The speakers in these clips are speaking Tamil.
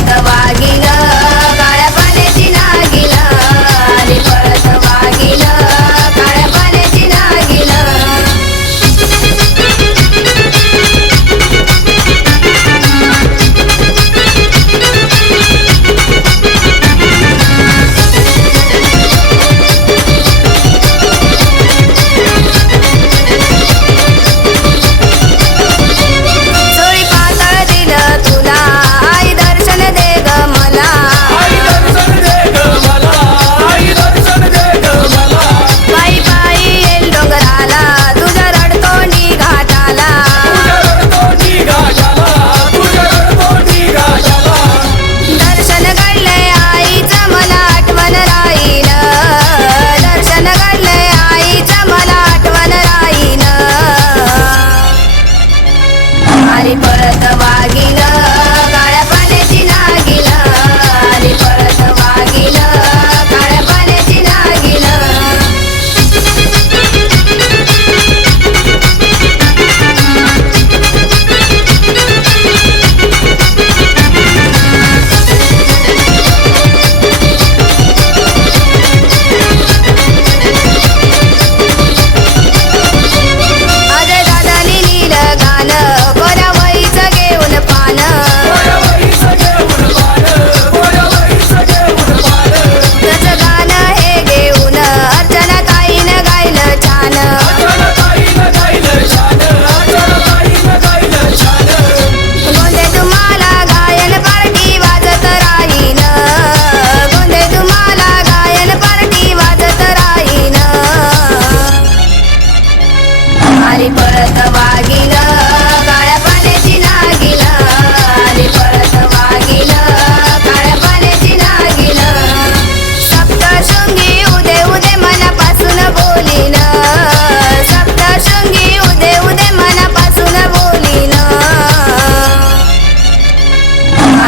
ಸತತವಾಗಿ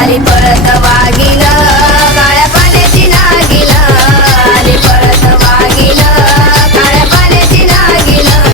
ದಾರಿ ಪೊರಕವಾಗಿಲ್ಲ